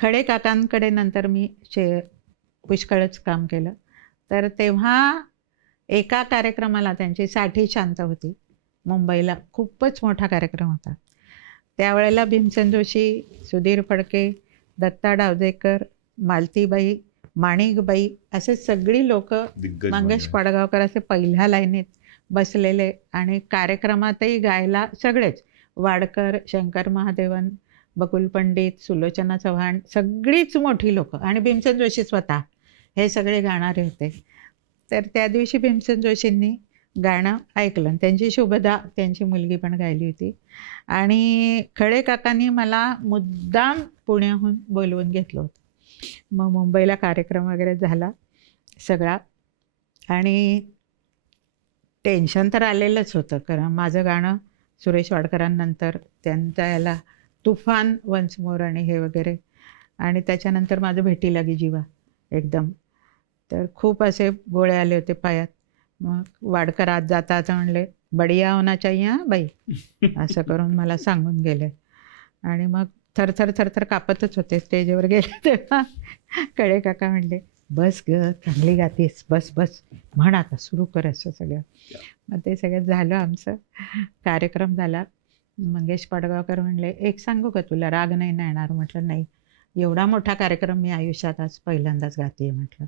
खडे काकांकडे नंतर मी पुष्कळच काम केलं. तर तेव्हा एका कार्यक्रमाला त्यांची साठी शांत होती मुंबईला, खूपच मोठा कार्यक्रम होता. त्यावेळेला भीमसेन जोशी, सुधीर फडके, दत्ता डावदेकर, मालतीबाई, माणिकबाई असे सगळी लोक, मंगेश पाडगावकर असे पहिल्या लाईनीत बसलेले आणि कार्यक्रमातही गायला सगळेच, वाडकर, शंकर महादेवन, बकुल पंडित, सुलोचना चव्हाण, सगळीच मोठी लोक आणि भीमसेन जोशी स्वतः हे सगळे गाणारे होते. तर त्या दिवशी भीमसेन जोशींनी गाणं ऐकलं. त्यांची शुभदा, त्यांची मुलगी पण गायली होती. आणि खडे काकांनी मला मुद्दाम पुण्याहून बोलवून घेतलं होतं. मग मुंबईला कार्यक्रम वगैरे झाला सगळा आणि टेन्शन तर आलेलंच होतं, कारण माझं गाणं सुरेश वाडकरांनंतर त्यांच्या याला तुफान, वन्स मोर आणि हे वगैरे, आणि त्याच्यानंतर माझं भेटी लागी जीवा एकदम. तर खूप असे गोळे आले होते पायात. मग वाडकर आज जाता असं म्हणले, बढिया होना चाहिए हां बाई, असं करून मला सांगून गेले. आणि मग थरथर थरथर कापतच होते. स्टेजवर गेले तेव्हा खडे काका म्हणले, बस ग, चांगली गातेस, बस बस, म्हण आता, सुरू कर, असं सगळं. मग ते सगळं झालं, आमचं कार्यक्रम झाला. मंगेश पाडगावकर म्हणले, एक सांगू का तुला, राग नाही ना येणार? म्हटलं नाही, एवढा मोठा कार्यक्रम मी आयुष्यात आज पहिल्यांदाच गाते म्हटलं.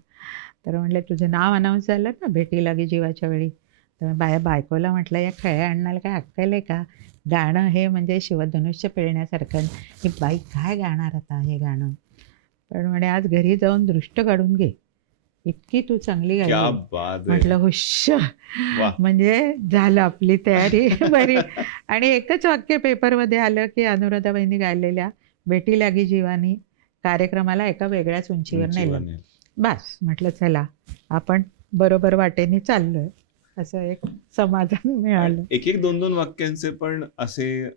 तर म्हणले, तुझं नाव अनाऊन्स झालं ना भेटी लागी जीवाच्या वेळी? तर बायकोला म्हटलं, या खळ्या अण्णाला काय अक्कल आहे का? गाणं हे म्हणजे शिवधनुष्य पेळण्यासारखं, ही बाई काय गाणार आता हे गाणं? पण म्हणे, आज घरी जाऊन दृष्ट काढून घे, इतकी तू चांगली गायली. म्हटलं हुश्श, म्हणजे झालं आपली तयारी बरी. आणि एकच वाक्य पेपरमध्ये आलं की अनुराधाबाईंनी गायलेल्या भेटी लागी जीवानी कार्यक्रमाला एका वेगळ्याच उंचीवर नेलं. बस म्हटलं, चला आपण बरोबर वाटेने चाललोय, असं एक समाधान मिळालं. एक एक दोन दोन वाक्यांचे पण असे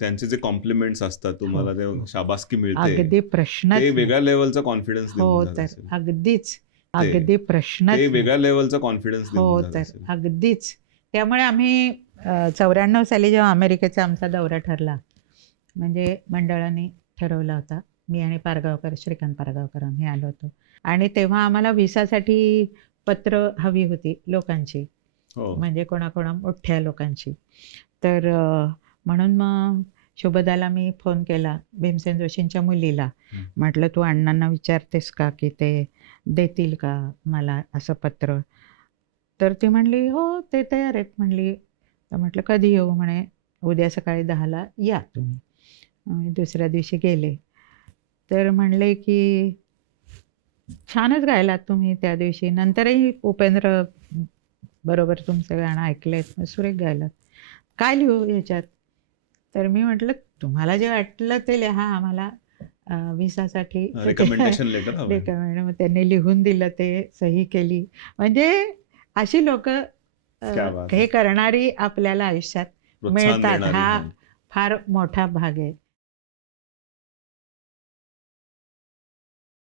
त्यांचे जे कॉम्प्लिमेंट्स असतात तुम्हाला, ते शाबासकी मिळते, अगदी प्रश्न, ते वेगळ्या लेवलचा कॉन्फिडन्स हो तर अगदीच, अगदी प्रश्न, ते वेगळ्या लेवलचा कॉन्फिडन्स, हो तर अगदीच. त्यामुळे आम्ही 94 साली जेव्हा अमेरिकेचा आमचा दौरा ठरला, म्हणजे मंडळाने ठरवला होता, मी आणि पारगावकर, श्रीकांत पारगावकर, आम्ही आलो होतो. आणि तेव्हा आम्हाला व्हिसासाठी पत्र हवी होती लोकांची, म्हणजे कोणाकोणा मोठ्या लोकांची. तर म्हणून मग शुभदाला मी फोन केला, भीमसेन जोशींच्या मुलीला. म्हटलं, तू अण्णांना विचारतेस का की ते देतील का मला असं पत्र? तर ती म्हणली, हो ते तयार आहेत म्हणली. तर म्हटलं, कधी येऊ? म्हणे, उद्या सकाळी 10ला या तुम्ही. दुसऱ्या दिवशी गेले. तर म्हणले की छानच गायलात तुम्ही त्या दिवशी, नंतरही उपेंद्र बरोबर तुमचं गाणं ऐकलंय, सुरेख गायलात, काय लिहू याच्यात? तर मी म्हटलं, तुम्हाला जे वाटलं ते लिहा, आम्हाला व्हिसासाठी रेकमेंडेशन लेटर. मग त्यांनी लिहून दिलं, ते सही केली. म्हणजे अशी लोक हे करणारी आपल्याला आयुष्यात मिळतात, हा फार मोठा भाग आहे.